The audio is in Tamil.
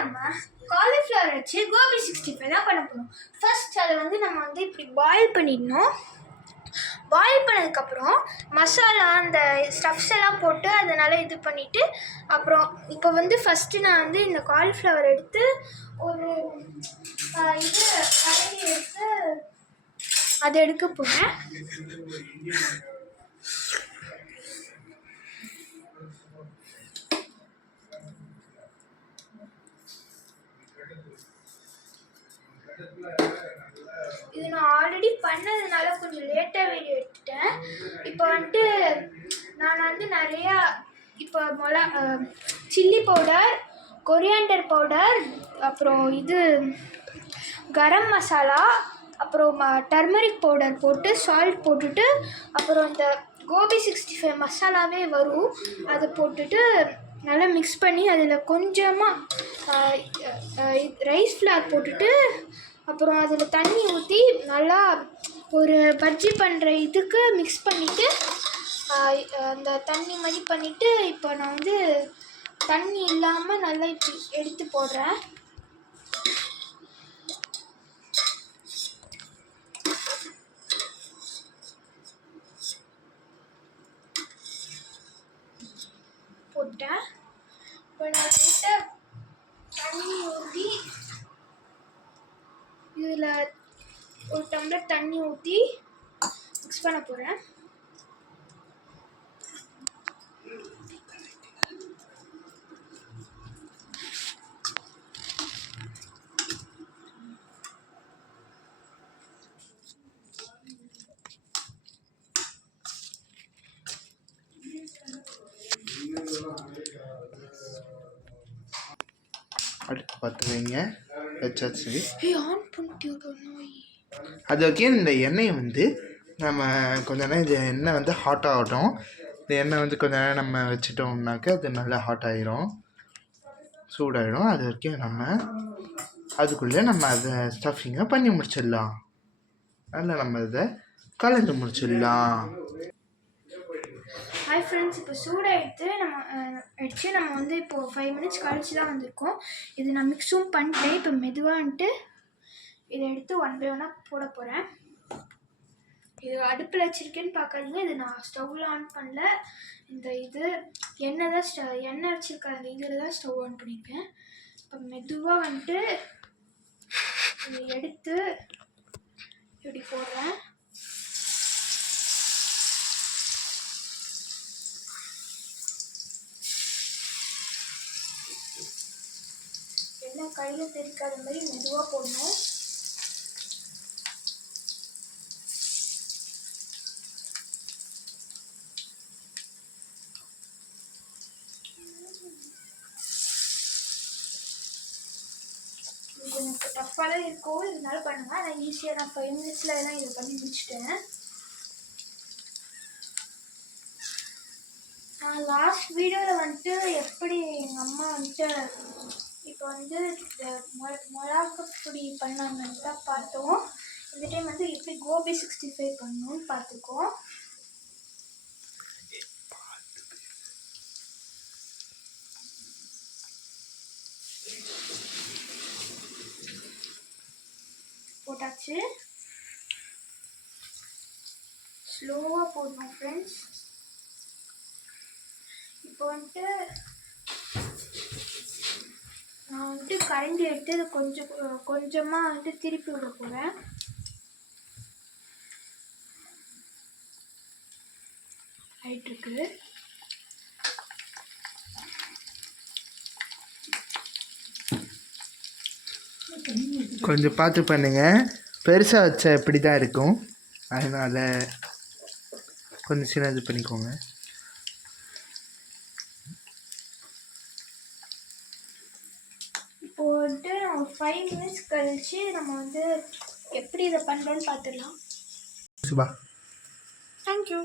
நம்ம காலிஃப்ளவர் வச்சு கோபி 65 தான் பண்ண போகிறோம். ஃபர்ஸ்ட் அதை வந்து நம்ம வந்து இப்படி பாயில் பண்ணிடணும். பாயில் பண்ணதுக்கப்புறம் மசாலா அந்த ஸ்டஃப்ஸ் எல்லாம் போட்டு அதனால இது பண்ணிவிட்டு அப்புறம் இப்போ வந்து ஃபஸ்ட்டு நான் வந்து இந்த காலிஃப்ளவர் எடுத்து ஒரு இது கரண்டி எடுத்து அதை எடுக்க போகிறேன். இது நான் ஆல்ரெடி பண்ணதுனால கொஞ்சம் லேட்டாக வீடியோ எடுத்துட்டேன். இப்போ வந்துட்டு நான் வந்து நிறையா இப்போ சில்லி பவுடர், கொரியாண்டர் பவுடர், அப்புறம் இது கரம் மசாலா, அப்புறம் டர்மரிக் பவுடர் போட்டு சால்ட் போட்டுட்டு அப்புறம் இந்த கோபி 65 மசாலாவே வரும் அதை போட்டுட்டு நல்லா மிக்ஸ் பண்ணி அதில் கொஞ்சமாக ரைஸ் ஃப்ளார் போட்டுட்டு அப்புறம் அதில் தண்ணி ஊற்றி நல்லா ஒரு பஜ்ஜி பண்ணுற இதுக்கு மிக்ஸ் பண்ணிவிட்டு அந்த தண்ணி மாதிரி பண்ணிவிட்டு இப்போ நான் வந்து தண்ணி இல்லாமல் நல்லா இப்படி எடுத்து போடுறேன். போட்டேன். இப்போ நான் தண்ணி ஊற்றி இதில் ஒரு டம்ளர் தண்ணி ஊற்றி மிக்ஸ் பண்ண போகிறேன். அடுத்து பார்த்து வைங்க, வச்சாச்சு. அது ஓகே. இந்த எண்ணெயை வந்து நம்ம கொஞ்ச நேரம் இந்த எண்ணெய் வந்து ஹாட் ஆகட்டும். இந்த எண்ணெய் வந்து கொஞ்ச நேரம் நம்ம வச்சிட்டோம்னாக்க அது நல்லா ஹாட் ஆகிரும், சூடாகிடும். அது வரைக்கும் நம்ம அதுக்குள்ளே நம்ம அதை ஸ்டஃபிங்கை பண்ணி முடிச்சிடலாம். அதில் நம்ம இதை கலந்து முடிச்சிடலாம். ஹாய் ஃப்ரெண்ட்ஸ், இப்போ சூடாக நம்ம வந்து இப்போது 5 மினிட்ஸ் கழிச்சு தான் வந்திருக்கோம். இது நான் மிக்ஸும் பண்ணிட்டேன். இப்போ மெதுவாக வந்துட்டு இதை எடுத்து 1 by 1 போட போகிறேன். இது அடுப்பில் வச்சுருக்கேன்னு பார்க்காதீங்க, இது நான் ஸ்டவ்வில் ஆன் பண்ணல. இந்த இது எண்ணெய் தான் எண்ணெய் வச்சுருக்க அந்த இதில் தான் ஸ்டவ் ஆன் பண்ணியிருக்கேன். இப்போ மெதுவாக வந்துட்டு இதை எடுத்து இப்படி போடுறேன். எண்ணெய் கையில் தெரிக்காத மாதிரி மெதுவாக போடணும். கொஞ்சம் டஃப்பாக தான் இருக்கும், இதனால பண்ணுங்க. நான் ஈஸியாக நான் 5 மினிட்ஸில் எல்லாம் இதை பண்ணி முடிச்சிட்டேன். நான் லாஸ்ட் வீடியோவில் வந்துட்டு எப்படி எங்கள் அம்மா வந்துட்டு இப்போ வந்து மிளகு பொடி பண்ணாங்கன்னு தான் பார்த்தோம். இந்த டைம் வந்து எப்படி கோபி 65 பண்ணணும்னு பார்த்துக்கோம். போட்டாச்சு. ஸ்லோவாக போடணும் ஃப்ரெண்ட்ஸ். இப்போ வந்துட்டு நான் வந்துட்டு கரண்டி எடுத்து அதை கொஞ்சமாக வந்துட்டு திருப்பி விட போகிறேன். ஆயிட்டுருக்கு. கொஞ்சம் பார்த்து பண்ணுங்கள், பெருசாக வச்சா இப்படி தான் இருக்கும். அதனால் கொஞ்சம் சின்னது பண்ணிக்கோங்க. இப்போ வந்துட்டு ஒரு 5 மினிட்ஸ் கழிச்சு நம்ம வந்து எப்படி இதை பண்ணுறோன்னு பார்த்துடலாம். சுபா, தேங்க்யூ.